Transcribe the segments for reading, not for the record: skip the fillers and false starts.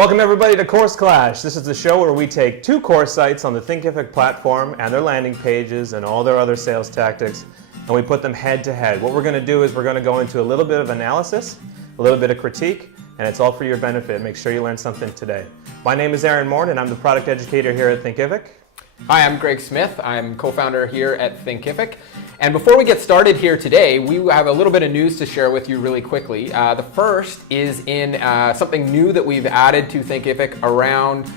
Welcome everybody to Course Clash. This is the show where we take two course sites on the Thinkific platform and their landing pages and all their other sales tactics, and we put them head to head. What we're going to do is we're going to go into a little bit of analysis, a little bit of critique, and it's all for your benefit. Make sure you learn something today. My name is Aaron Morn, and I'm the product educator here at Thinkific. Hi, I'm Greg Smith. I'm co-founder here at Thinkific. And before we get started here today, we have a little bit of news to share with you really quickly. The first is in something new that we've added to Thinkific around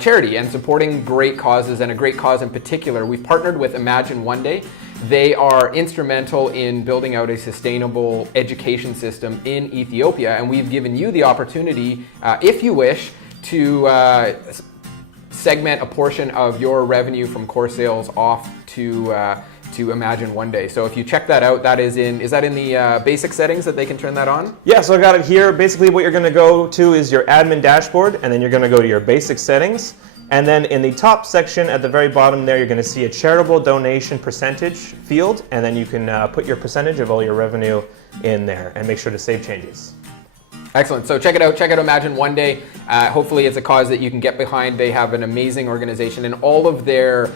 charity and supporting great causes, and a great cause in particular. We've partnered with Imagine One Day. They are instrumental in building out a sustainable education system in Ethiopia, and we've given you the opportunity, if you wish, to segment a portion of your revenue from course sales off to Imagine One Day. So if you check that out, is that in the basic settings that they can turn that on? Yeah, so I got it here. Basically what you're going to go to is your admin dashboard, and then you're going to go to your basic settings. And then in the top section at the very bottom there, you're going to see a charitable donation percentage field, and then you can put your percentage of all your revenue in there and make sure to save changes. Excellent. So check it out. Check out Imagine One Day. Hopefully it's a cause that you can get behind. They have an amazing organization, and all of their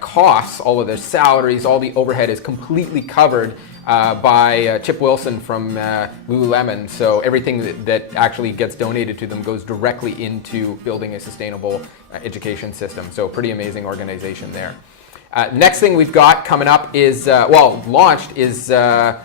costs, all of their salaries, all the overhead is completely covered by Chip Wilson from Lululemon. So everything that actually gets donated to them goes directly into building a sustainable education system. So pretty amazing organization there. Next thing we've got coming up is, launched is a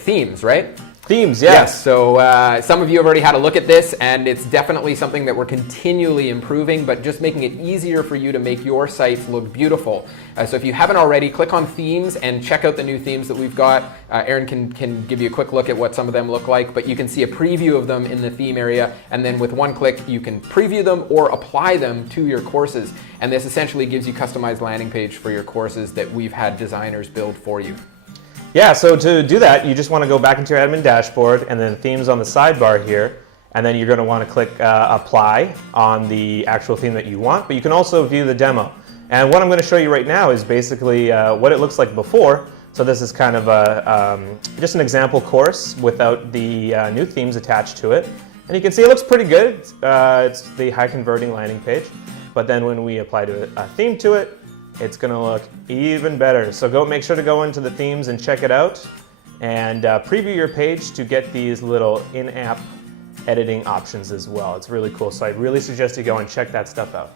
themes, right? Themes, yes. So some of you have already had a look at this, and it's definitely something that we're continually improving, but just making it easier for you to make your sites look beautiful. So if you haven't already, click on themes and check out the new themes that we've got. Aaron can give you a quick look at what some of them look like, but you can see a preview of them in the theme area, and then with one click you can preview them or apply them to your courses. And this essentially gives you customized landing page for your courses that we've had designers build for you. Yeah, so to do that, you just want to go back into your admin dashboard, and then themes on the sidebar here, and then you're going to want to click apply on the actual theme that you want, but you can also view the demo. And what I'm going to show you right now is basically what it looks like before. So this is kind of just an example course without the new themes attached to it. And you can see it looks pretty good. It's the high converting landing page, but then when we apply a theme to it, it's going to look even better. So make sure to go into the themes and check it out, and preview your page to get these little in-app editing options as well. It's really cool. So I really suggest you go and check that stuff out.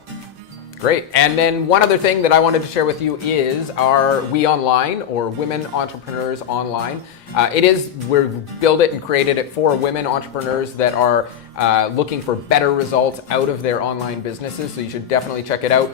Great. And then one other thing that I wanted to share with you is our We Online, or Women Entrepreneurs Online. We built it and created it for women entrepreneurs that are looking for better results out of their online businesses, so you should definitely check it out.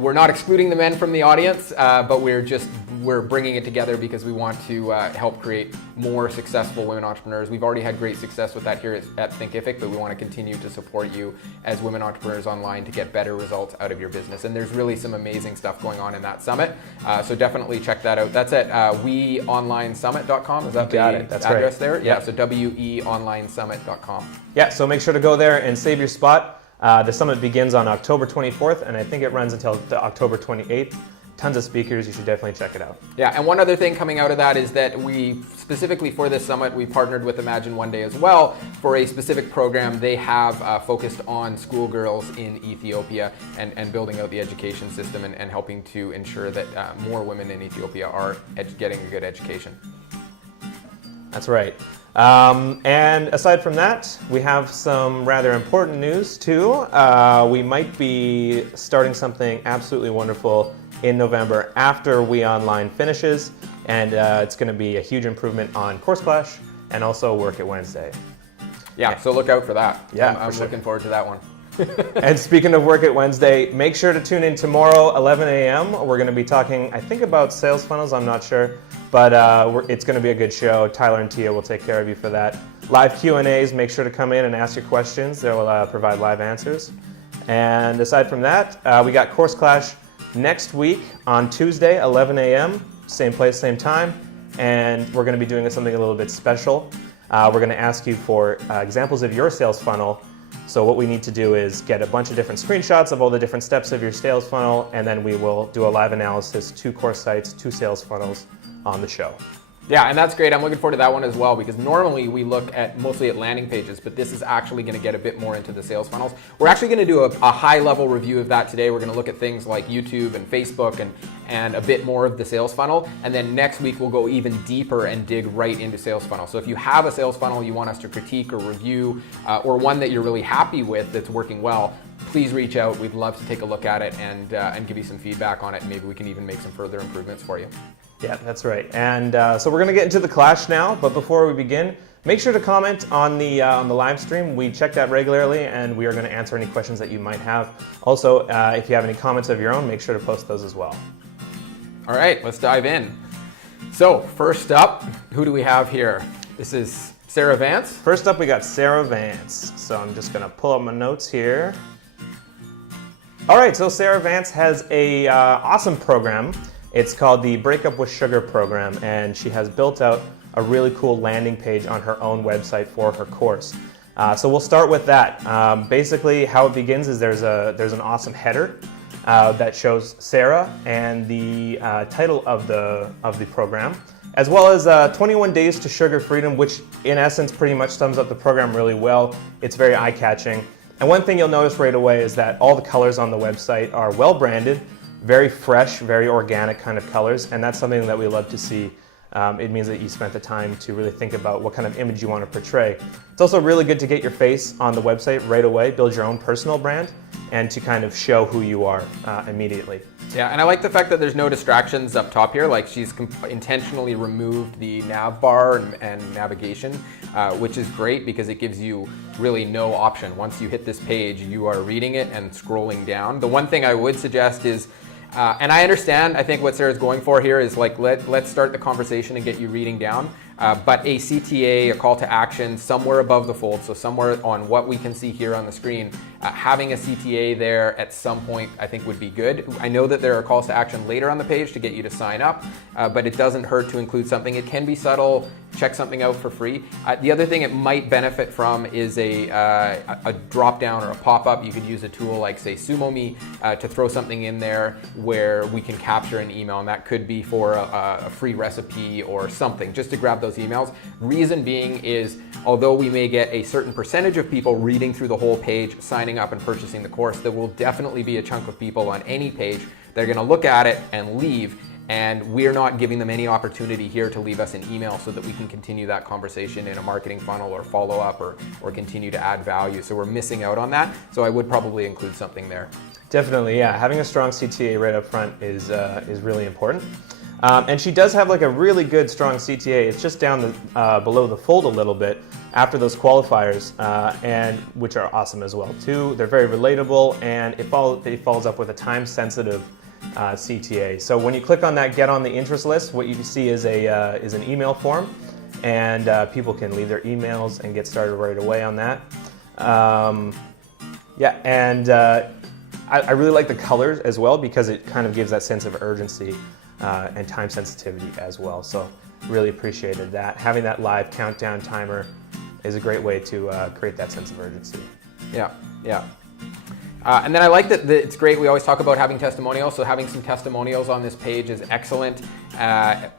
We're not excluding the men from the audience, but we're bringing it together because we want to help create more successful women entrepreneurs. We've already had great success with that here at Thinkific, but we want to continue to support you as women entrepreneurs online to get better results out of your business. And there's really some amazing stuff going on in that summit, so definitely check that out. That's at weonlinesummit.com. Is that the address there? Yeah, so weonlinesummit.com. Yeah, so make sure to go there and save your spot. The summit begins on October 24th, and I think it runs until October 28th. Tons of speakers. You should definitely check it out. Yeah, and one other thing coming out of that is that we, specifically for this summit, we partnered with Imagine One Day as well for a specific program they have focused on schoolgirls in Ethiopia and building out the education system and helping to ensure that more women in Ethiopia are getting a good education. That's right. And aside from that, we have some rather important news too. We might be starting something absolutely wonderful in November after We Online finishes, and it's going to be a huge improvement on Course Clash and also Work It Wednesday. Yeah, so look out for that. Yeah, I'm looking forward to that one. And speaking of Work It Wednesday, make sure to tune in tomorrow, 11 a.m. We're going to be talking, I think, about sales funnels. I'm not sure, but it's going to be a good show. Tyler and Tia will take care of you for that. Live Q&As, make sure to come in and ask your questions. They'll provide live answers. And aside from that, we got Course Clash next week on Tuesday, 11 a.m., same place, same time. And we're going to be doing something a little bit special. We're going to ask you for examples of your sales funnel. So what we need to do is get a bunch of different screenshots of all the different steps of your sales funnel, and then we will do a live analysis, 2 course sites, 2 sales funnels on the show. Yeah, and that's great. I'm looking forward to that one as well, because normally we look at mostly at landing pages, but this is actually going to get a bit more into the sales funnels. We're actually going to do a high-level review of that today. We're going to look at things like YouTube and Facebook and a bit more of the sales funnel. And then next week we'll go even deeper and dig right into sales funnel. So if you have a sales funnel you want us to critique or review, or one that you're really happy with that's working well, please reach out. We'd love to take a look at it and give you some feedback on it. And maybe we can even make some further improvements for you. Yeah, that's right. And so we're going to get into the clash now. But before we begin, make sure to comment on the live stream. We check that regularly, and we are going to answer any questions that you might have. Also, if you have any comments of your own, make sure to post those as well. All right, let's dive in. So first up, who do we have here? This is Sarah Vance. First up, we got Sarah Vance. So I'm just going to pull up my notes here. All right, so Sarah Vance has a awesome program. It's called the Breakup with Sugar program, and she has built out a really cool landing page on her own website for her course. So we'll start with that. Basically, how it begins is there's an awesome header that shows Sarah and the title of the program, as well as 21 days to sugar freedom, which in essence pretty much sums up the program really well. It's very eye-catching. And one thing you'll notice right away is that all the colors on the website are well branded, very fresh, very organic kind of colors, and that's something that we love to see. It means that you spent the time to really think about what kind of image you want to portray. It's also really good to get your face on the website right away, build your own personal brand, and to kind of show who you are immediately. Yeah, and I like the fact that there's no distractions up top here. Like, she's intentionally removed the nav bar and navigation, which is great because it gives you really no option. Once you hit this page, you are reading it and scrolling down. The one thing I would suggest is, and I understand, I think what Sarah's going for here is like, let's start the conversation and get you reading down. But a CTA, a call to action, somewhere above the fold, so somewhere on what we can see here on the screen, having a CTA there at some point I think would be good. I know that there are calls to action later on the page to get you to sign up, but it doesn't hurt to include something. It can be subtle. Check something out for free. The other thing it might benefit from is a drop down or a pop-up. You could use a tool like, say, SumoMe to throw something in there where we can capture an email, and that could be for a free recipe or something, just to grab those emails. Reason being is, although we may get a certain percentage of people reading through the whole page, signing up and purchasing the course, there will definitely be a chunk of people on any page that are going to look at it and leave. And we're not giving them any opportunity here to leave us an email so that we can continue that conversation in a marketing funnel or follow up or continue to add value. So we're missing out on that. So I would probably include something there. Definitely, yeah. Having a strong CTA right up front is really important. And she does have like a really good strong CTA. It's just down below the fold a little bit after those qualifiers, and which are awesome as well too. They're very relatable, and it follows up with a time-sensitive CTA. So when you click on that Get on the Interest List, what you see is an email form, and people can leave their emails and get started right away on that. Yeah, and I really like the colors as well because it kind of gives that sense of urgency and time sensitivity as well. So really appreciated that. Having that live countdown timer is a great way to create that sense of urgency. Yeah, yeah. And then I like that it's great. We always talk about having testimonials, so having some testimonials on this page is excellent. I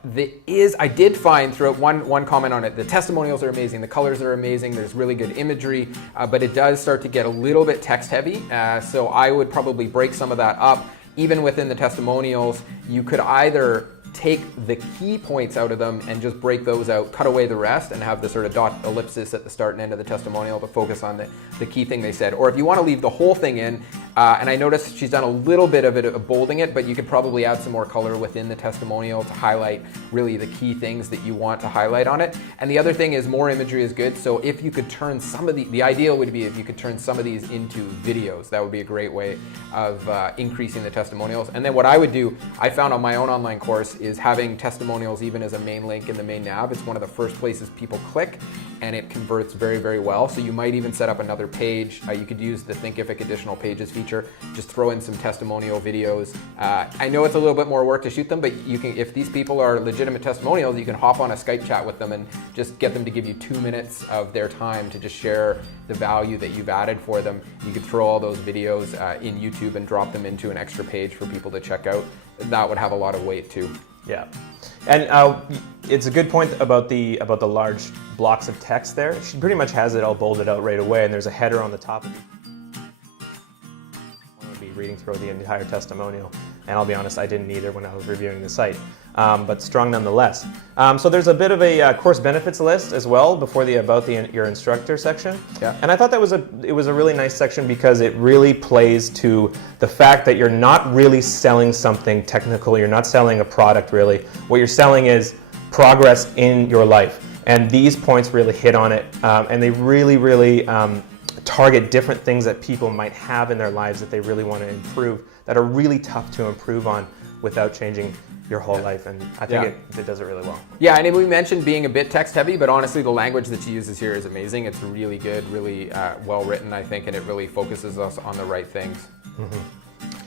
did find throughout one comment on it, the testimonials are amazing, the colors are amazing, there's really good imagery, but it does start to get a little bit text heavy. So I would probably break some of that up. Even within the testimonials, you could either take the key points out of them and just break those out, cut away the rest, and have the sort of dot ellipsis at the start and end of the testimonial to focus on the key thing they said. Or if you want to leave the whole thing in, and I noticed she's done a little bit of it of bolding it, but you could probably add some more color within the testimonial to highlight really the key things that you want to highlight on it. And the other thing is more imagery is good. So if you could turn some of the ideal would be if you could turn some of these into videos. That would be a great way of increasing the testimonials. And then what I would do, I found on my own online course, is having testimonials even as a main link in the main nav. It's one of the first places people click, and it converts very, very well. So you might even set up another page. You could use the Thinkific additional pages feature, just throw in some testimonial videos. I know it's a little bit more work to shoot them, but you can, if these people are legitimate testimonials, you can hop on a Skype chat with them and just get them to give you 2 minutes of their time to just share the value that you've added for them. You could throw all those videos in YouTube and drop them into an extra page for people to check out. That would have a lot of weight too. Yeah, and it's a good point about the large blocks of text there. She pretty much has it all bolded out right away, and there's a header on the top of it. I'm going to be reading through the entire testimonial, and I'll be honest, I didn't either when I was reviewing the site, but strong nonetheless. So there's a bit of a course benefits list as well before the about your instructor section. Yeah. And I thought that was it was a really nice section because it really plays to the fact that you're not really selling something technical. You're not selling a product really. What you're selling is progress in your life. And these points really hit on it, and they really target different things that people might have in their lives that they really want to improve, that are really tough to improve on without changing your whole life, and I think it does it really well. Yeah, and we mentioned being a bit text heavy, but honestly the language that she uses here is amazing. It's really good, really well written, I think, and it really focuses us on the right things.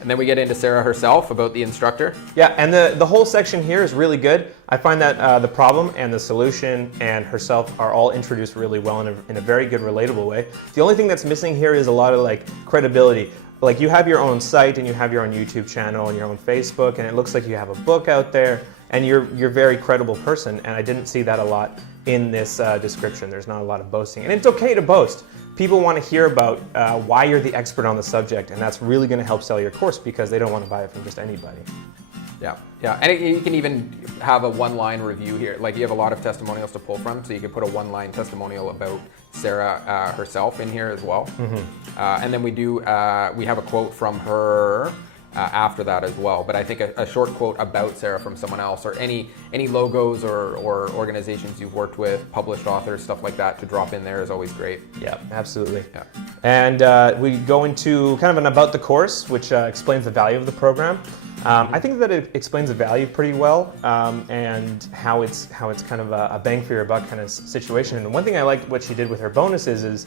And then we get into Sarah herself about the instructor. Yeah, and the whole section here is really good. I find that the problem and the solution and herself are all introduced really well in a very good, relatable way. The only thing that's missing here is a lot of like credibility. Like you have your own site and you have your own YouTube channel and your own Facebook, and it looks like you have a book out there and you're a very credible person, and I didn't see that a lot in this description. There's not a lot of boasting, and it's okay to boast. People want to hear about why you're the expert on the subject, and that's really going to help sell your course because they don't want to buy it from just anybody. Yeah, yeah, and you can even have a one-line review here. Like you have a lot of testimonials to pull from, so you can put a one-line testimonial about Sarah herself in here as well. And then we have a quote from her after that as well. But I think a short quote about Sarah from someone else, or any logos or organizations you've worked with, published authors, stuff like that, to drop in there is always great. Yeah, absolutely. Yeah. And we go into kind of an about the course, which explains the value of the program. I think that it explains the value pretty well, and how it's kind of a bang for your buck kind of situation. And one thing I liked what she did with her bonuses is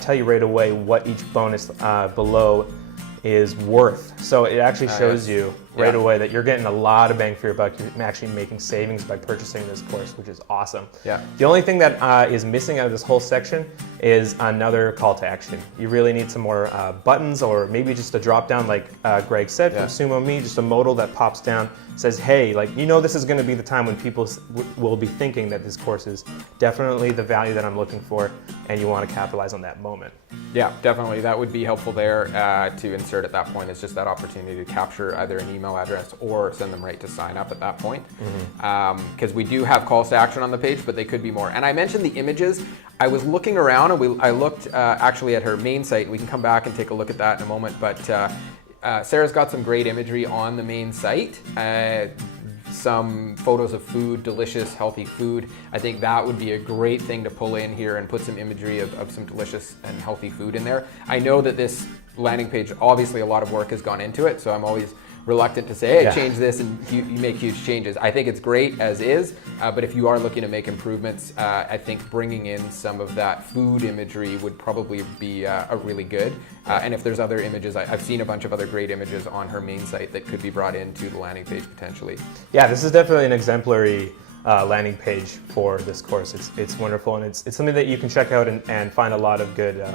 tell you right away what each bonus below is worth. So it actually shows you right away that you're getting a lot of bang for your buck. You're actually making savings by purchasing this course, which is awesome. Yeah. The only thing that is missing out of this whole section is another call to action. You really need some more buttons, or maybe just a drop down like Greg said from Sumo Me, just a modal that pops down, says, hey, like, you know, this is going to be the time when people will be thinking that this course is definitely the value that I'm looking for, and you want to capitalize on that moment. Yeah, definitely. That would be helpful there to insert at that point. It's just that opportunity to capture either an email address or send them right to sign up at that point. Because we do have calls to action on the page, but they could be more. And I mentioned the images. I was looking around, and I looked actually at her main site. We can come back and take a look at that in a moment. But Sarah's got some great imagery on the main site. Some photos of food, delicious, healthy food. I think that would be a great thing to pull in here and put some imagery of some delicious and healthy food in there. I know that this landing page, obviously a lot of work has gone into it, so I'm always reluctant to say, hey, change this, and you make huge changes. I think it's great as is, but if you are looking to make improvements, I think bringing in some of that food imagery would probably be a really good. And if there's other images, I've seen a bunch of other great images on her main site that could be brought into the landing page potentially. Yeah, this is definitely an exemplary landing page for this course. It's wonderful, and it's something that you can check out and find a lot of good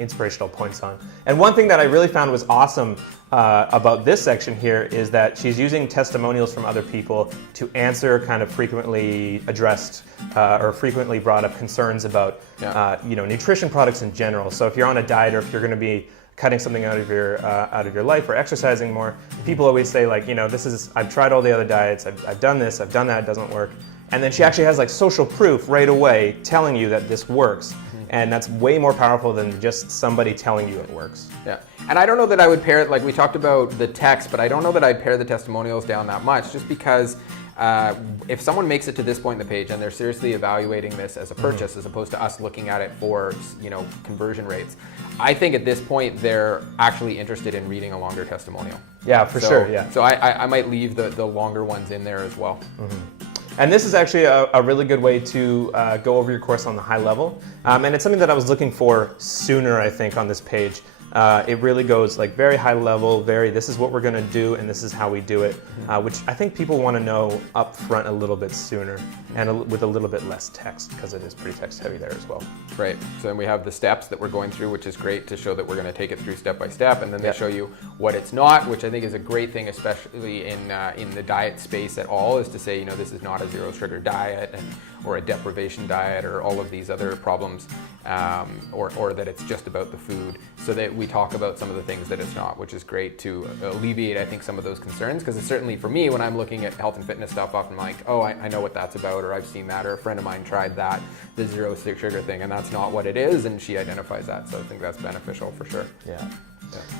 inspirational points on. And one thing that I really found was awesome about this section here is that she's using testimonials from other people to answer kind of frequently addressed or frequently brought up concerns about nutrition products in general. So if you're on a diet, or if you're going to be cutting something out of your life, or exercising more, people always say, like, you know, I've tried all the other diets, I've done this, I've done that, it doesn't work. And then she actually has like social proof right away telling you that this works. And that's way more powerful than just somebody telling you it works. Yeah, and I don't know that I would pair it, like we talked about the text, but I don't know that I'd pair the testimonials down that much, just because if someone makes it to this point in the page and they're seriously evaluating this as a purchase, as opposed to us looking at it for, conversion rates, I think at this point they're actually interested in reading a longer testimonial. Yeah, for sure. Yeah. So I might leave the longer ones in there as well. And this is actually a really good way to go over your course on the high level. And it's something that I was looking for sooner, I think, on this page. It really goes like very high level, this is what we're going to do and this is how we do it, which I think people want to know up front a little bit sooner and with a little bit less text, because it is pretty text heavy there as well. Right. So then we have the steps that we're going through, which is great to show that we're going to take it through step by step, and then they show you what it's not, which I think is a great thing, especially in the diet space at all, is to say, you know, this is not a zero sugar diet or a deprivation diet or all of these other problems, or that it's just about the food, so that we talk about some of the things that it's not, which is great to alleviate, I think, some of those concerns, because it's certainly for me, when I'm looking at health and fitness stuff, often I'm like, oh, I know what that's about, or I've seen that, or a friend of mine tried that, the zero sugar thing, and that's not what it is, and she identifies that, so I think that's beneficial for sure. Yeah.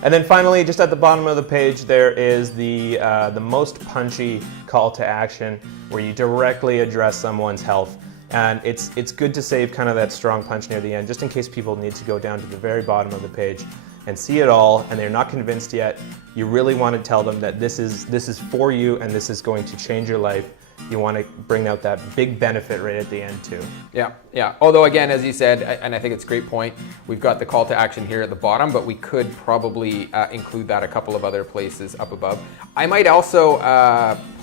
And then finally, just at the bottom of the page, there is the most punchy call to action, where you directly address someone's health. And it's good to save kind of that strong punch near the end, just in case people need to go down to the very bottom of the page and see it all, and they're not convinced yet. You really want to tell them that this is for you, and this is going to change your life. You want to bring out that big benefit right at the end too. Yeah. Although again, as you said, and I think it's a great point, we've got the call to action here at the bottom, but we could probably include that a couple of other places up above. I might also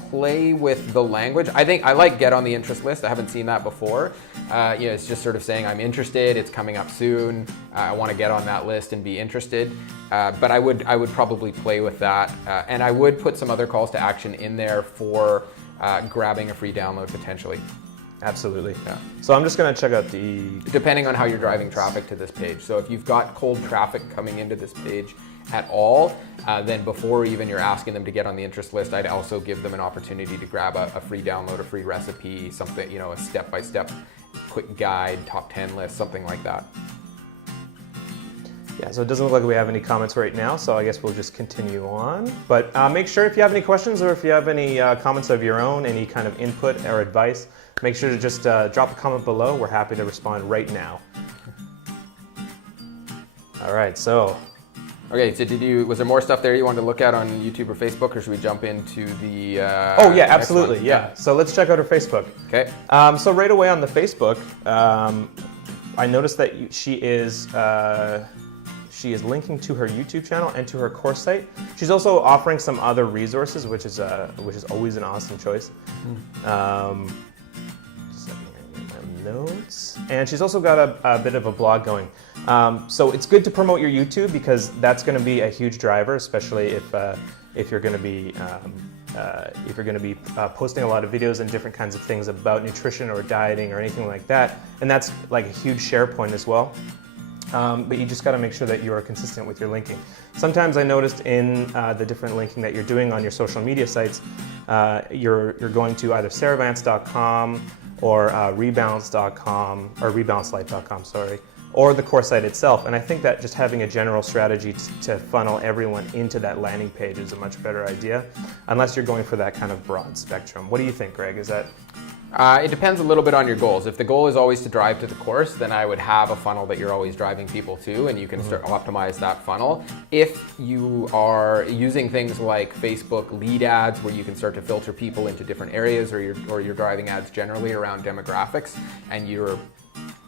play with the language. I think I like get on the interest list. I haven't seen that before. It's just sort of saying I'm interested, it's coming up soon, I want to get on that list and be interested. But I would probably play with that, and I would put some other calls to action in there for grabbing a free download potentially. Absolutely. Yeah. So I'm just going to check out depending on how you're driving traffic to this page. So if you've got cold traffic coming into this page at all, then before even you're asking them to get on the interest list, I'd also give them an opportunity to grab a free download, a free recipe, something, a step-by-step quick guide, top 10 list, something like that. Yeah, so it doesn't look like we have any comments right now, so I guess we'll just continue on. But make sure if you have any questions, or if you have any comments of your own, any kind of input or advice, make sure to just drop a comment below. We're happy to respond right now. All right, so. Okay, so was there more stuff there you wanted to look at on YouTube or Facebook, or should we jump into the oh yeah, absolutely, yeah. So let's check out her Facebook. Okay. So right away on the Facebook, I noticed that she is linking to her YouTube channel and to her course site. She's also offering some other resources, which is always an awesome choice. Notes, and she's also got a bit of a blog going. So it's good to promote your YouTube, because that's going to be a huge driver, especially if you're going to be posting a lot of videos and different kinds of things about nutrition or dieting or anything like that. And that's like a huge share point as well. But you just got to make sure that you are consistent with your linking. Sometimes I noticed in the different linking that you're doing on your social media sites, you're going to either sarahvance.com or rebalance.com, or rebalancelife.com, sorry, or the course site itself. And I think that just having a general strategy to funnel everyone into that landing page is a much better idea, unless you're going for that kind of broad spectrum. What do you think, Greg? Is that? It depends a little bit on your goals. If the goal is always to drive to the course, then I would have a funnel that you're always driving people to, and you can start optimize that funnel. If you are using things like Facebook lead ads, where you can start to filter people into different areas, or you're driving ads generally around demographics, and you're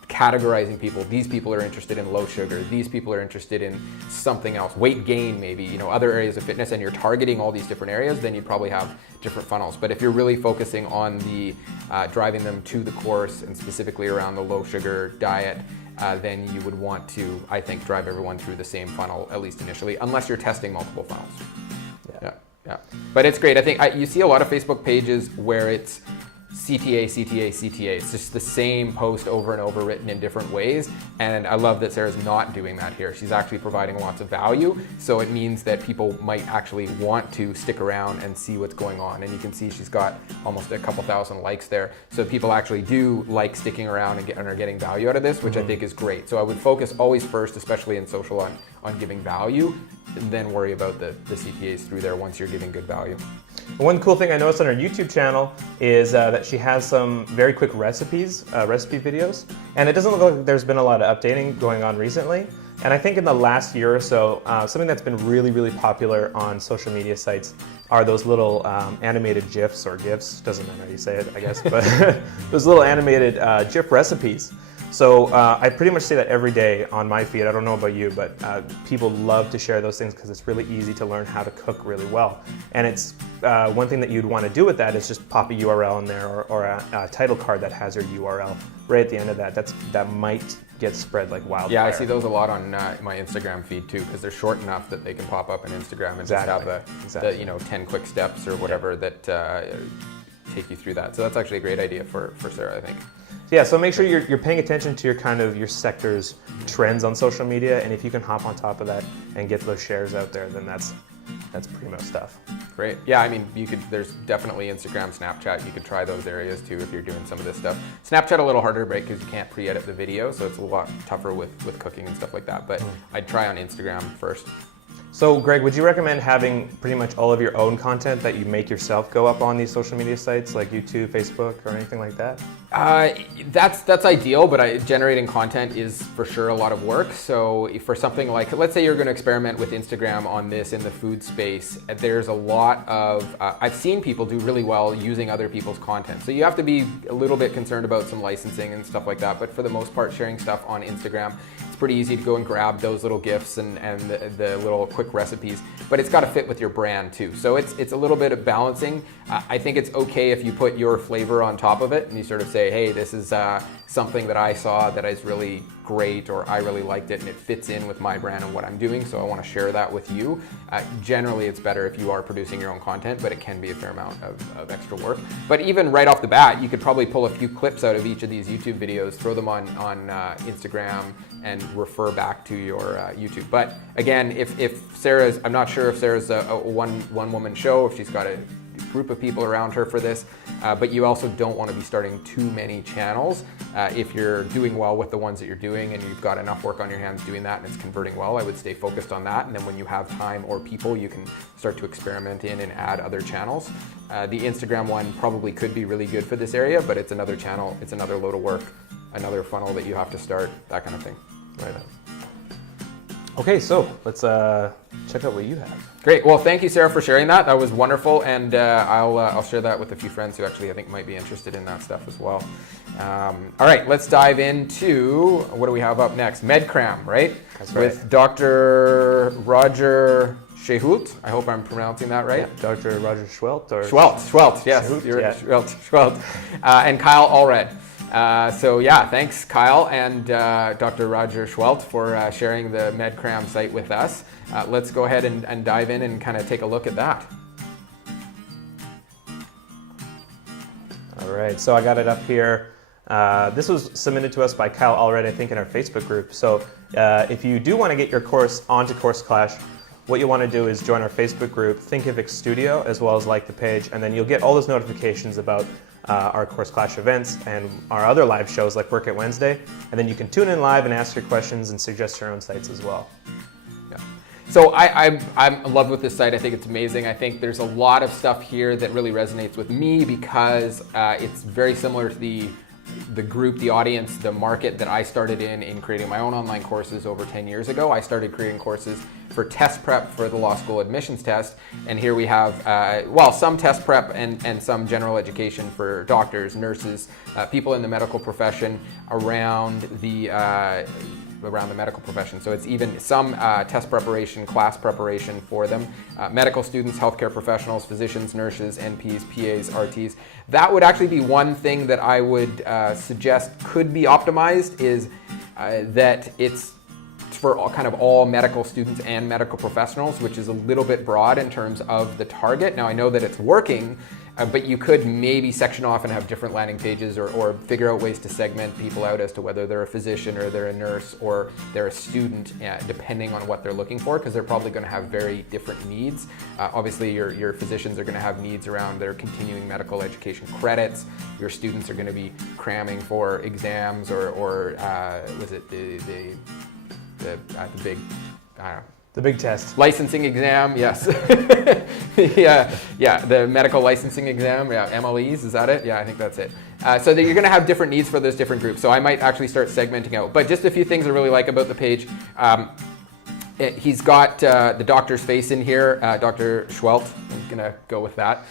categorizing people. These people are interested in low sugar. These people are interested in something else, weight gain maybe, other areas of fitness, and you're targeting all these different areas, then you'd probably have different funnels. But if you're really focusing on the driving them to the course, and specifically around the low sugar diet, then you would want to, I think, drive everyone through the same funnel, at least initially, unless you're testing multiple funnels. Yeah. But it's great. I think you see a lot of Facebook pages where it's CTA, CTA, CTA. It's just the same post over and over, written in different ways. And I love that Sarah's not doing that here. She's actually providing lots of value. So it means that people might actually want to stick around and see what's going on. And you can see she's got almost a couple thousand likes there. So people actually do like sticking around and are getting value out of this, which I think is great. So I would focus always first, especially in social, on giving value, and then worry about the CTAs through there once you're giving good value. One cool thing I noticed on her YouTube channel is that she has some very quick recipe videos, and it doesn't look like there's been a lot of updating going on recently. And I think in the last year or so, something that's been really, really popular on social media sites are those little animated GIFs or GIFs, doesn't matter how you say it, I guess, but those little animated GIF recipes. So I pretty much see that every day on my feed. I don't know about you, but people love to share those things because it's really easy to learn how to cook really well. And it's one thing that you'd want to do with that is just pop a URL in there or a title card that has your URL right at the end of that. That might get spread like wildfire. Yeah, I see those a lot on my Instagram feed too, because they're short enough that they can pop up on Instagram and just have the 10 quick steps or whatever that take you through that. So that's actually a great idea for Sarah, I think. Yeah, so make sure you're paying attention to your sector's trends on social media, and if you can hop on top of that and get those shares out there, then that's primo stuff. Great. Yeah, I mean, there's definitely Instagram, Snapchat. You could try those areas too if you're doing some of this stuff. Snapchat a little harder, right, because you can't pre-edit the video, so it's a lot tougher with cooking and stuff like that. But I'd try on Instagram first. So, Greg, would you recommend having pretty much all of your own content that you make yourself go up on these social media sites like YouTube, Facebook, or anything like that? That's ideal, but generating content is for sure a lot of work. So for something like, let's say you're going to experiment with Instagram on this in the food space, there's a lot of, I've seen people do really well using other people's content. So you have to be a little bit concerned about some licensing and stuff like that. But for the most part, sharing stuff on Instagram, it's pretty easy to go and grab those little GIFs and the little quick recipes, but it's got to fit with your brand too. So it's a little bit of balancing. I think it's okay if you put your flavor on top of it and you sort of say, hey, this is something that I saw that is really great, or I really liked it and it fits in with my brand and what I'm doing, so I want to share that with you. Generally, it's better if you are producing your own content, but it can be a fair amount of extra work. But even right off the bat, you could probably pull a few clips out of each of these YouTube videos, throw them on Instagram, and refer back to your YouTube. But again, if Sarah's, I'm not sure if Sarah's a one-woman show, if she's got a group of people around her for this, but you also don't want to be starting too many channels. If you're doing well with the ones that you're doing and you've got enough work on your hands doing that and it's converting well, I would stay focused on that. And then when you have time or people, you can start to experiment in and add other channels. The Instagram one probably could be really good for this area, but it's another channel, it's another load of work, another funnel that you have to start, that kind of thing. Right on. Okay, so let's check out what you have. Great. Well, thank you, Sarah, for sharing that. That was wonderful, and I'll share that with a few friends who actually I think might be interested in that stuff as well. All right, let's dive into what do we have up next? Cram, right? That's right. With Dr. Roger Schehult. I hope I'm pronouncing that right. Yeah, Dr. Roger Schwelt. Schwelt, yes. Schwelt. And Kyle Allred. So yeah, thanks Kyle and Dr. Roger Schwelt for sharing the Cram site with us. Let's go ahead and dive in and kind of take a look at that. All right, so I got it up here. This was submitted to us by Kyle Allred, I think, in our Facebook group. So if you do want to get your course onto Course Clash, what you want to do is join our Facebook group, Thinkific Studio, as well as like the page, and then you'll get all those notifications about our Course Clash events and our other live shows like Work It Wednesday, and then you can tune in live and ask your questions and suggest your own sites as well. Yeah. So I'm in love with this site. I think it's amazing. I think there's a lot of stuff here that really resonates with me because it's very similar to the group, the audience, the market that I started in creating my own online courses over 10 years ago. I started creating courses for test prep for the law school admissions test, and here we have some test prep and some general education for doctors, nurses, people in the medical profession around the medical profession. So it's even some test preparation, class preparation for them. Medical students, healthcare professionals, physicians, nurses, NPs, PAs, RTs. That would actually be one thing that I would suggest could be optimized, is that it's for all medical students and medical professionals, which is a little bit broad in terms of the target. Now I know that it's working, but you could maybe section off and have different landing pages or figure out ways to segment people out as to whether they're a physician or they're a nurse or they're a student, depending on what they're looking for, because they're probably going to have very different needs. Obviously, your physicians are going to have needs around their continuing medical education credits. Your students are going to be cramming for exams or was it the big, I don't know. The big test. Licensing exam, yes. yeah, the medical licensing exam, MLEs, is that it? Yeah, I think that's it. So that you're gonna have different needs for those different groups. So I might actually start segmenting out. But just a few things I really like about the page. He's got the doctor's face in here, Dr. Schwelt. I'm gonna go with that.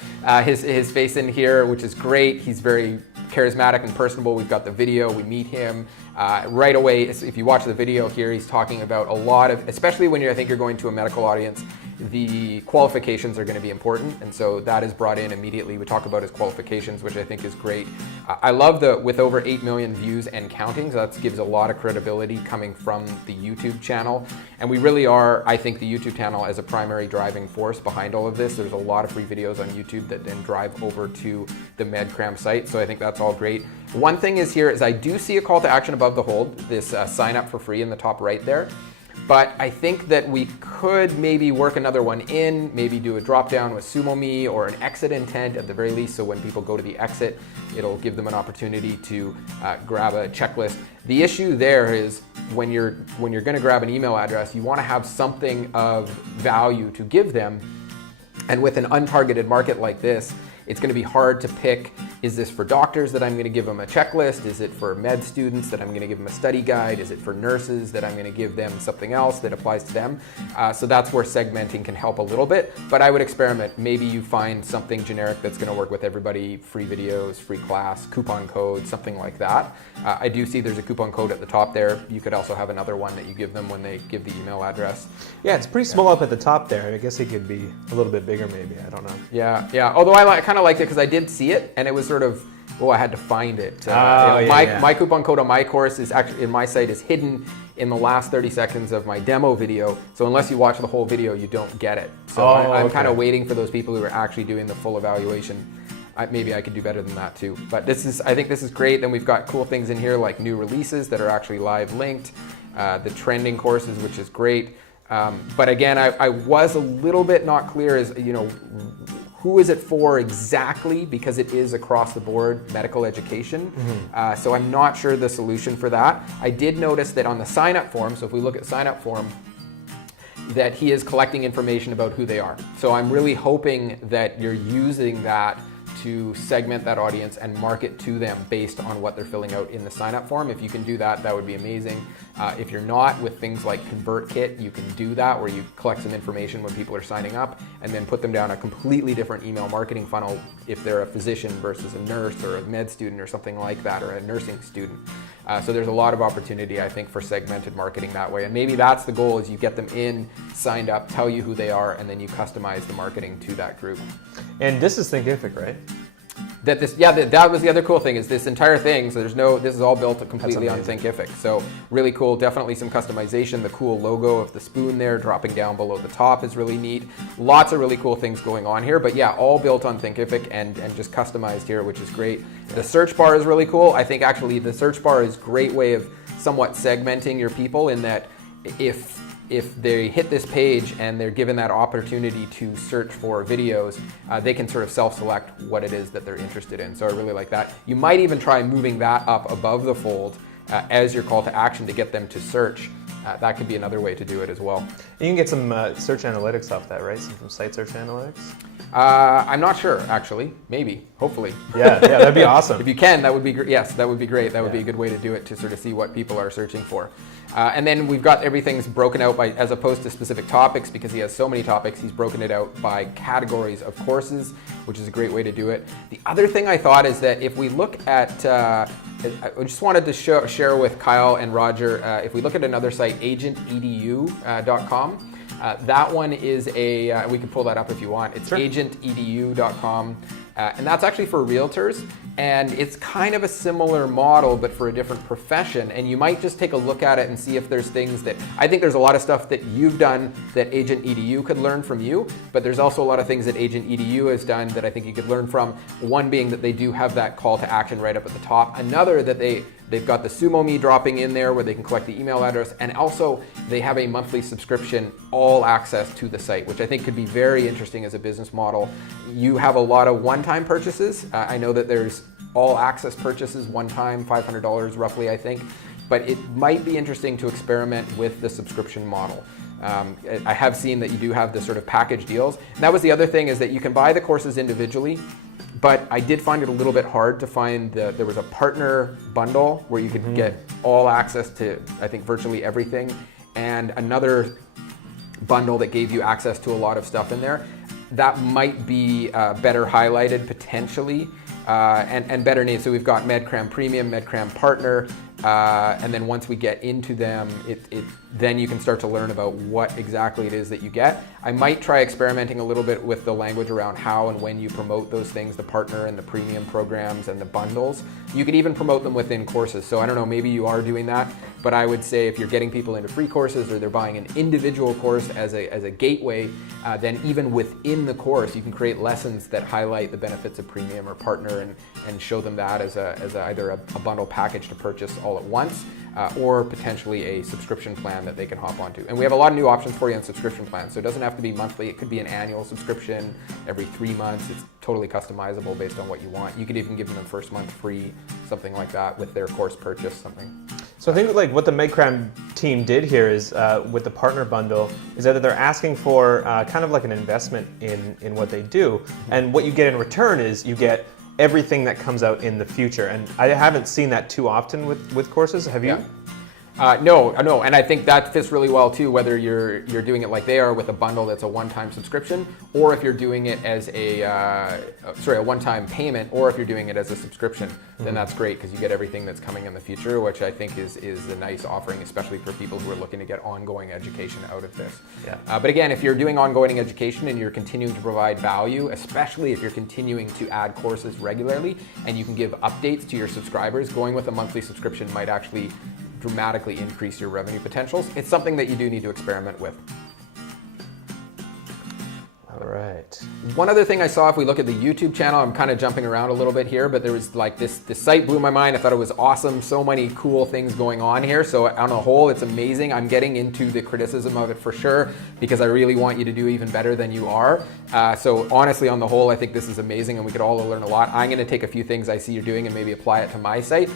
His face in here, which is great. He's very charismatic and personable. We've got the video. We meet him right away. If you watch the video here, he's talking about a lot of, especially when I think you're going to a medical audience, the qualifications are going to be important, and so that is brought in immediately. We talk about his qualifications, which I think is great. I love with over 8 million views and counting, so that gives a lot of credibility coming from the YouTube channel. And we really are, I think, the YouTube channel as a primary driving force behind all of this. There's a lot of free videos on YouTube that then drive over to the Cram site, so I think that's all great. One thing is here is I do see a call to action above the hold, this sign up for free in the top right there. But I think that we could maybe work another one in, maybe do a drop down with SumoMe or an exit intent at the very least, so when people go to the exit, it'll give them an opportunity to grab a checklist. The issue there is when you're going to grab an email address, you want to have something of value to give them, and with an untargeted market like this, it's going to be hard to pick, is this for doctors that I'm going to give them a checklist? Is it for med students that I'm going to give them a study guide? Is it for nurses that I'm going to give them something else that applies to them? So that's where segmenting can help a little bit, but I would experiment. Maybe you find something generic that's going to work with everybody, free videos, free class, coupon code, something like that. I do see there's a coupon code at the top there. You could also have another one that you give them when they give the email address. Yeah, it's pretty small up at the top there. I guess it could be a little bit bigger maybe, I don't know. Yeah. Although I kind of liked it because I did see it and it was sort of, I had to find it. My coupon code on my course is actually in my site is hidden in the last 30 seconds of my demo video. So unless you watch the whole video, you don't get it. So I'm kind of waiting for those people who are actually doing the full evaluation. Maybe I could do better than that too. But I think this is great. Then we've got cool things in here like new releases that are actually live linked, the trending courses, which is great. But again, I was a little bit not clear as, who is it for exactly, because it is across the board medical education. So I'm not sure the solution for that. I did notice that on the sign up form, so if we look at sign up form, that he is collecting information about who they are. So I'm really hoping that you're using that to segment that audience and market to them based on what they're filling out in the sign-up form. If you can do that, that would be amazing. If you're not, with things like ConvertKit, you can do that where you collect some information when people are signing up and then put them down a completely different email marketing funnel if they're a physician versus a nurse or a med student or something like that, or a nursing student. So there's a lot of opportunity, I think, for segmented marketing that way. And maybe that's the goal, is you get them in, signed up, tell you who they are, and then you customize the marketing to that group. And this is Thinkific, right? That was the other cool thing, is this entire thing, so this is all built completely on Thinkific. So really cool, definitely some customization. The cool logo of the spoon there dropping down below the top is really neat. Lots of really cool things going on here, but yeah, all built on Thinkific and just customized here, which is great. The search bar is really cool. I think actually the search bar is a great way of somewhat segmenting your people, in that if they hit this page and they're given that opportunity to search for videos, they can sort of self-select what it is that they're interested in. So I really like that. You might even try moving that up above the fold as your call to action to get them to search. That could be another way to do it as well. You can get some search analytics off that, right? Some from site search analytics? I'm not sure, actually. Maybe, hopefully. Yeah, that'd be awesome. If you can, that would be great. Yes, that would be great. That would be a good way to do it, to sort of see what people are searching for. And then we've got everything's broken out by, as opposed to specific topics, because he has so many topics, he's broken it out by categories of courses, which is a great way to do it. The other thing I thought is that if we look at, I just wanted to share with Kyle and Roger, if we look at another site, agentedu.com, that one is we can pull that up if you want. It's agentedu.com. And that's actually for realtors, and it's kind of a similar model but for a different profession. And you might just take a look at it and see if there's things that, I think there's a lot of stuff that you've done that Agent EDU could learn from you, but there's also a lot of things that Agent EDU has done that I think you could learn from. One being that they do have that call to action right up at the top. Another, that they've got the SumoMe dropping in there where they can collect the email address, and also they have a monthly subscription, all access to the site, which I think could be very interesting as a business model. You have a lot of one-time purchases. I know that there's all access purchases, one time, $500 roughly, I think, but it might be interesting to experiment with the subscription model. I have seen that you do have this sort of package deals. And that was the other thing, is that you can buy the courses individually, but I did find it a little bit hard to find there was a partner bundle where you could get all access to, I think, virtually everything, and another bundle that gave you access to a lot of stuff in there, that might be better highlighted potentially and better named. So we've got MedCram Premium, MedCram Partner, and then once we get into them, then you can start to learn about what exactly it is that you get. I might try experimenting a little bit with the language around how and when you promote those things, the partner and the premium programs and the bundles. You could even promote them within courses. So I don't know, maybe you are doing that, but I would say if you're getting people into free courses or they're buying an individual course as a gateway, then even within the course, you can create lessons that highlight the benefits of premium or partner and show them that as either a bundle package to purchase all at once, or potentially a subscription plan that they can hop onto. And we have a lot of new options for you on subscription plans. So it doesn't have to be monthly. It could be an annual subscription every 3 months. It's totally customizable based on what you want. You could even give them the first month free, something like that with their course purchase, something. So I think like what the MedCram team did here is with the partner bundle is that they're asking for kind of like an investment in what they do. And what you get in return is you get everything that comes out in the future. And I haven't seen that too often with courses. Have you? No, and I think that fits really well too, whether you're doing it like they are with a bundle that's a one-time subscription, or if you're doing it as a one-time payment, or if you're doing it as a subscription, then that's great because you get everything that's coming in the future, which I think is a nice offering, especially for people who are looking to get ongoing education out of this. Yeah. But again, if you're doing ongoing education and you're continuing to provide value, especially if you're continuing to add courses regularly and you can give updates to your subscribers, going with a monthly subscription might actually dramatically increase your revenue potentials. It's something that you do need to experiment with. All right. One other thing I saw, if we look at the YouTube channel, I'm kind of jumping around a little bit here, but there was like this site blew my mind. I thought it was awesome. So many cool things going on here. So on a whole, it's amazing. I'm getting into the criticism of it for sure, because I really want you to do even better than you are. So honestly, on the whole, I think this is amazing and we could all learn a lot. I'm going to take a few things I see you're doing and maybe apply it to my site.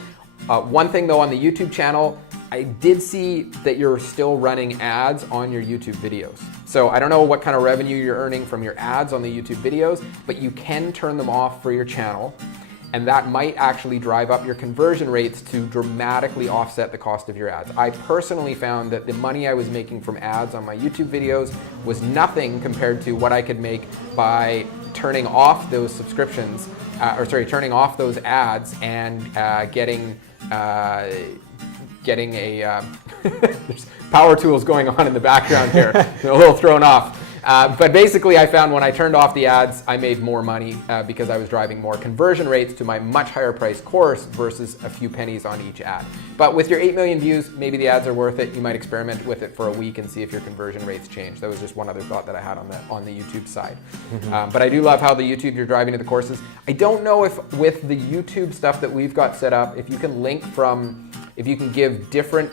One thing though, on the YouTube channel, I did see that you're still running ads on your YouTube videos. So I don't know what kind of revenue you're earning from your ads on the YouTube videos, but you can turn them off for your channel. And that might actually drive up your conversion rates to dramatically offset the cost of your ads. I personally found that the money I was making from ads on my YouTube videos was nothing compared to what I could make by turning off those subscriptions, turning off those ads and getting a there's power tools going on in the background here. A little thrown off. But basically, I found when I turned off the ads, I made more money because I was driving more conversion rates to my much higher priced course versus a few pennies on each ad. But with your 8 million views, maybe the ads are worth it. You might experiment with it for a week and see if your conversion rates change. That was just one other thought that I had on the YouTube side. But I do love how the YouTube you're driving to the courses. I don't know if with the YouTube stuff that we've got set up, if you can if you can give different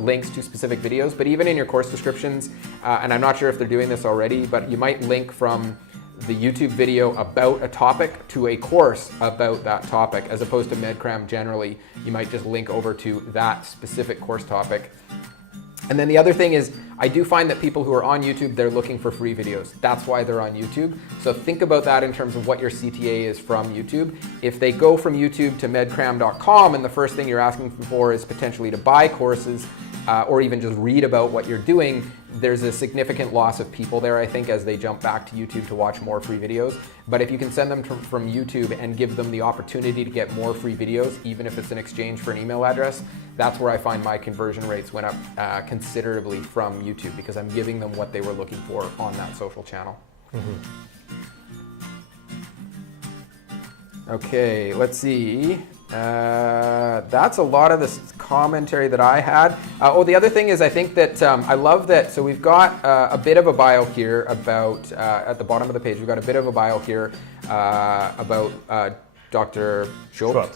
links to specific videos, but even in your course descriptions, and I'm not sure if they're doing this already, but you might link from the YouTube video about a topic to a course about that topic, as opposed to MedCram generally. You might just link over to that specific course topic. And then the other thing is, I do find that people who are on YouTube, they're looking for free videos. That's why they're on YouTube. So think about that in terms of what your CTA is from YouTube. If they go from YouTube to medcram.com and the first thing you're asking for is potentially to buy courses or even just read about what you're doing, there's a significant loss of people there, I think, as they jump back to YouTube to watch more free videos. But if you can send them from YouTube and give them the opportunity to get more free videos, even if it's in exchange for an email address, that's where I find my conversion rates went up considerably from YouTube, because I'm giving them what they were looking for on that social channel. Okay, let's see. That's a lot of the commentary that I had. The other thing is, I think that I love that. So we've got a bit of a bio here about, at the bottom of the page, we've got a bit of a bio here about Dr. Schwalt.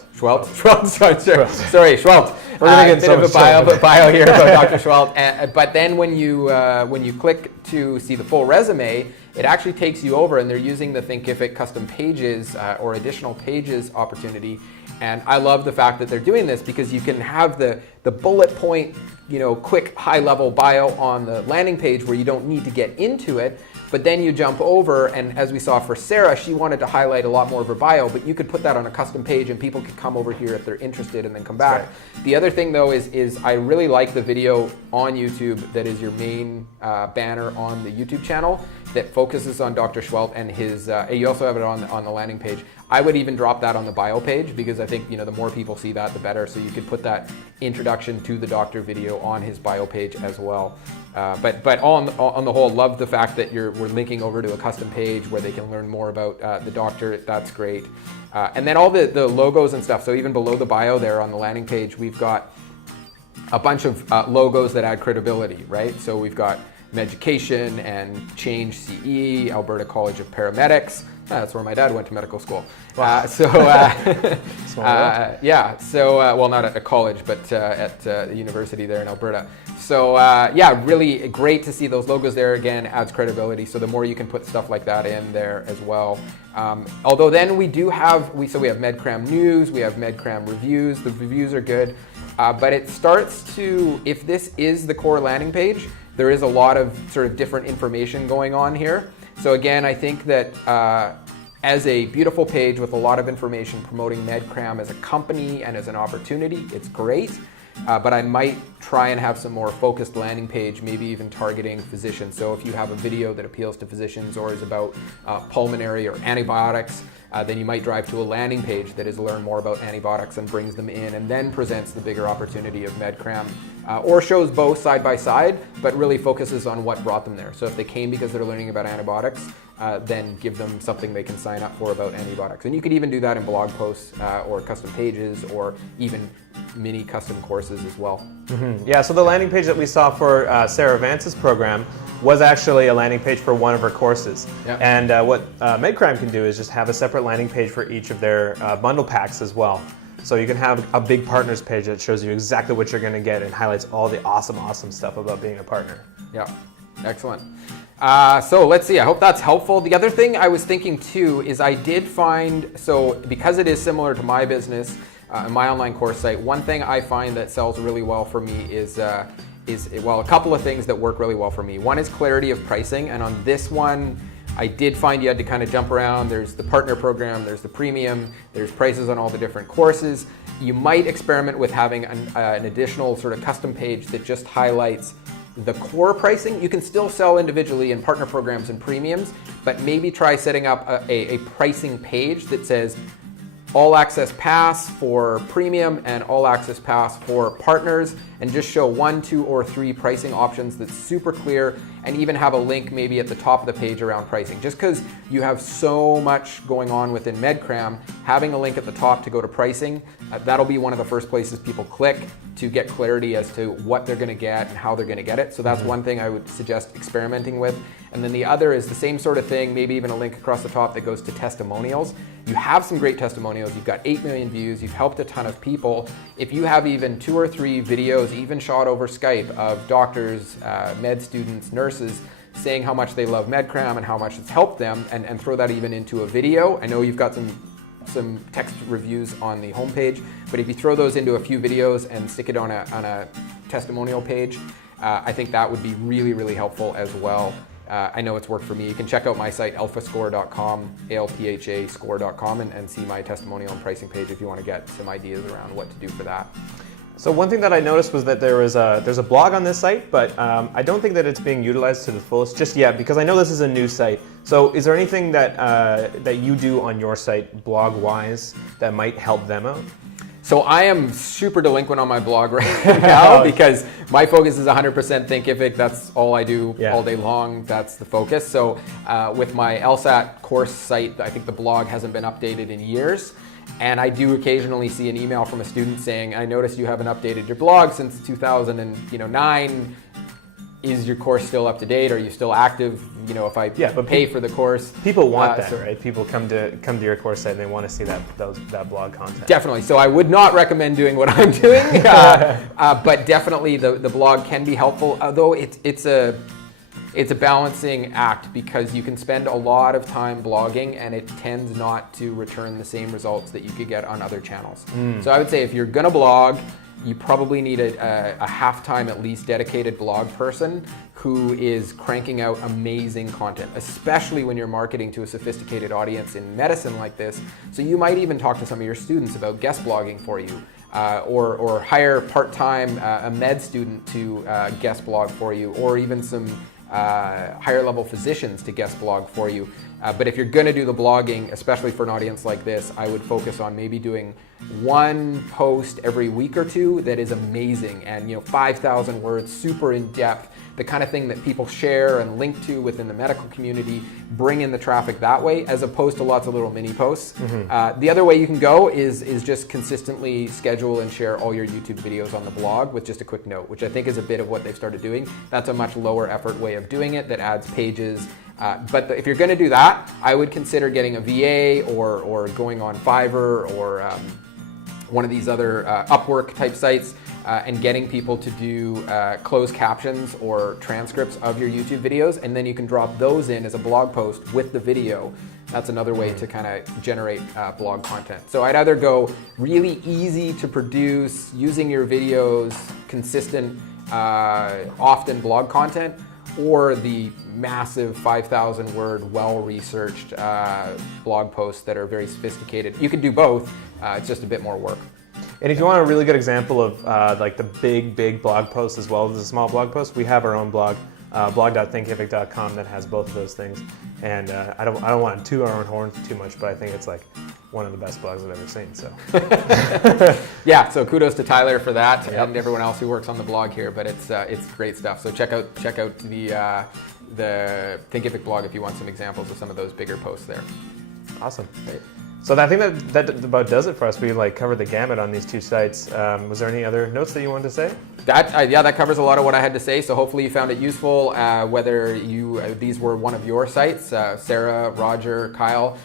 Sorry, Schwalt. We're going to get a bit of a bio here about Dr. Schwalt. But then when you click to see the full resume, it actually takes you over, and they're using the Thinkific custom pages or additional pages opportunity. And I love the fact that they're doing this, because you can have the bullet point, quick high level bio on the landing page where you don't need to get into it. But then you jump over, and as we saw for Sarah, she wanted to highlight a lot more of her bio, but you could put that on a custom page and people could come over here if they're interested and then come back. Right. The other thing though is I really like the video on YouTube that is your main banner on the YouTube channel that focuses on Dr. Schwelt and his, you also have it on the landing page. I would even drop that on the bio page because I think, the more people see that, the better. So you could put that introduction to the doctor video on his bio page as well. But on the whole, love the fact that we're linking over to a custom page where they can learn more about the doctor. That's great. And then all the logos and stuff. So even below the bio there on the landing page, we've got a bunch of logos that add credibility, right? So we've got Meducation and Change CE, Alberta College of Paramedics. That's where my dad went to medical school. Wow. Yeah, so, well, not at a college, but at the university there in Alberta. So, yeah, really great to see those logos there again, adds credibility. So the more you can put stuff like that in there as well. Although then we do have, we have MedCram News, we have MedCram Reviews. The reviews are good, but it starts to, if this is the core landing page, there is a lot of sort of different information going on here. So again, I think that as a beautiful page with a lot of information promoting MedCram as a company and as an opportunity, it's great. But I might try and have some more focused landing page, maybe even targeting physicians. So if you have a video that appeals to physicians or is about pulmonary or antibiotics, then you might drive to a landing page that is learn more about antibiotics and brings them in and then presents the bigger opportunity of MedCram. Or shows both side by side, but really focuses on what brought them there. So if they came because they're learning about antibiotics, then give them something they can sign up for about antibiotics. And you could even do that in blog posts or custom pages or even mini custom courses as well. Mm-hmm. Yeah, so the landing page that we saw for Sarah Vance's program was actually a landing page for one of her courses. Yep. And what MedCram can do is just have a separate landing page for each of their bundle packs as well. So you can have a big partners page that shows you exactly what you're going to get and highlights all the awesome stuff about being a partner. Yeah, excellent. So let's see, I hope that's helpful. The other thing I was thinking too is I did find, so because it is similar to my business, my online course site, one thing I find that sells really well for me is well, a couple of things that work really well for me. One is clarity of pricing, and on this one, I did find you had to kind of jump around. There's the partner program, there's the premium, there's prices on all the different courses. You might experiment with having an additional sort of custom page that just highlights the core pricing. You can still sell individually in partner programs and premiums, but maybe try setting up a pricing page that says all access pass for premium and all access pass for partners, and just show 1, 2, or 3 pricing options that's super clear, and even have a link maybe at the top of the page around pricing. Just because you have so much going on within MedCram, having a link at the top to go to pricing, that'll be one of the first places people click to get clarity as to what they're going to get and how they're going to get it. So that's one thing I would suggest experimenting with. And then the other is the same sort of thing, maybe even a link across the top that goes to testimonials. You have some great testimonials. You've got 8 million views. You've helped a ton of people. If you have even 2 or 3 videos, even shot over Skype, of doctors, med students, nurses, saying how much they love MedCram and how much it's helped them, and throw that even into a video. I know you've got some text reviews on the homepage, but if you throw those into a few videos and stick it on a testimonial page, I think that would be really, really helpful as well. I know it's worked for me. You can check out my site, alphascore.com, ALPHA score.com, and see my testimonial and pricing page if you want to get some ideas around what to do for that. So one thing that I noticed was that there's a blog on this site, but I don't think that it's being utilized to the fullest just yet, because I know this is a new site. So is there anything that that you do on your site blog-wise that might help them out? So I am super delinquent on my blog right now because my focus is 100% Thinkific. That's all I do all day long. That's the focus. So with my LSAT course site, I think the blog hasn't been updated in years. And I do occasionally see an email from a student saying, I noticed you haven't updated your blog since 2009. Is your course still up to date? Are you still active? You know, if I pay for the course. People want that, right? People come to your course site and they want to see that blog content. Definitely. So I would not recommend doing what I'm doing, but definitely the blog can be helpful. Although it's a balancing act, because you can spend a lot of time blogging and it tends not to return the same results that you could get on other channels. So I would say if you're gonna blog, you probably need a half-time at least dedicated blog person who is cranking out amazing content, especially when you're marketing to a sophisticated audience in medicine like this. So you might even talk to some of your students about guest blogging for you, or hire part-time a med student to guest blog for you, or even some higher level physicians to guest blog for you. But if you're going to do the blogging, especially for an audience like this, I would focus on maybe doing one post every week or two that is amazing and 5,000 words, super in depth, the kind of thing that people share and link to within the medical community, bring in the traffic that way, as opposed to lots of little mini posts. The other way you can go is just consistently schedule and share all your YouTube videos on the blog with just a quick note, which I think is a bit of what they've started doing. That's a much lower effort way of doing it that adds pages. But if you're going to do that, I would consider getting a VA or going on Fiverr or one of these other Upwork type sites and getting people to do closed captions or transcripts of your YouTube videos, and then you can drop those in as a blog post with the video. That's another way to kind of generate blog content. So I'd either go really easy to produce, using your videos, consistent, often blog content, or the massive 5,000 word, well-researched blog posts that are very sophisticated. You can do both, it's just a bit more work. And if you want a really good example of like the big blog post as well as the small blog post, we have our own blog, blog.thinkific.com, that has both of those things. And I don't want to toot our own horn too much, but I think it's like one of the best blogs I've ever seen. So yeah, so kudos to Tyler for that, and everyone else who works on the blog here. But it's great stuff. So check out the Thinkific blog if you want some examples of some of those bigger posts there. Awesome. Great. So I think that about does it for us. We covered the gamut on these two sites. Was there any other notes that you wanted to say? That covers a lot of what I had to say. So hopefully you found it useful. Whether these were one of your sites, Sarah, Roger, Kyle,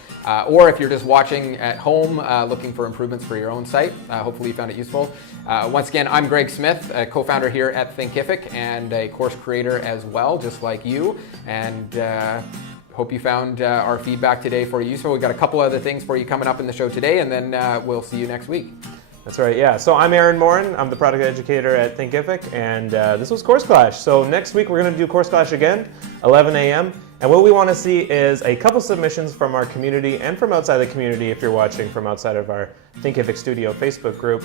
or if you're just watching at home looking for improvements for your own site, hopefully you found it useful. Once again, I'm Greg Smith, a co-founder here at Thinkific and a course creator as well, just like you. And hope you found our feedback today for you useful. We've got a couple other things for you coming up in the show today, and then we'll see you next week. That's right, yeah. So I'm Aaron Morin. I'm the product educator at Thinkific, and this was Course Clash. So next week we're going to do Course Clash again, 11 a.m. And what we want to see is a couple submissions from our community and from outside the community if you're watching from outside of our Thinkific Studio Facebook group.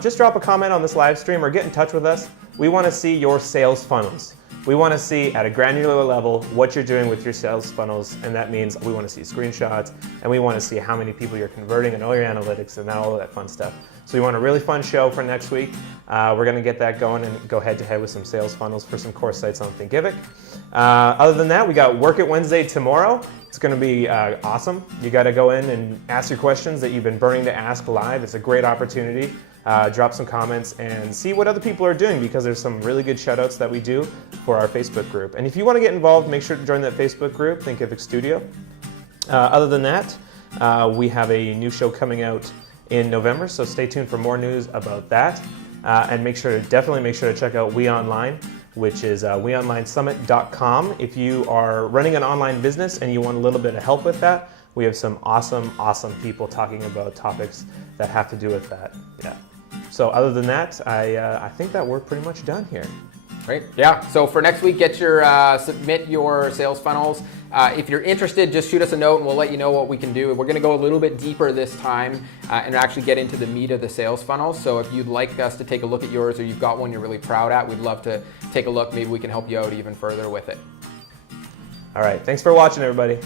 Just drop a comment on this live stream or get in touch with us. We want to see your sales funnels. We want to see at a granular level what you're doing with your sales funnels, and that means we want to see screenshots, and we want to see how many people you're converting and all your analytics and all of that fun stuff. So we want a really fun show for next week. We're going to get that going and go head to head with some sales funnels for some course sites on Thinkific. Other than that, we got Work It Wednesday tomorrow. It's going to be awesome. You got to go in and ask your questions that you've been burning to ask live. It's a great opportunity. Drop some comments and see what other people are doing, because there's some really good shoutouts that we do for our Facebook group. And if you want to get involved, make sure to join that Facebook group, Thinkific Studio. Other than that, we have a new show coming out in November, so stay tuned for more news about that. And definitely make sure to check out We Online, which is weonlinesummit.com. If you are running an online business and you want a little bit of help with that, we have some awesome people talking about topics that have to do with that. Yeah. So other than that, I think that we're pretty much done here. Great. Yeah. So for next week, submit your sales funnels. If you're interested, just shoot us a note and we'll let you know what we can do. We're going to go a little bit deeper this time and actually get into the meat of the sales funnels. So if you'd like us to take a look at yours, or you've got one you're really proud at, we'd love to take a look. Maybe we can help you out even further with it. All right. Thanks for watching, everybody.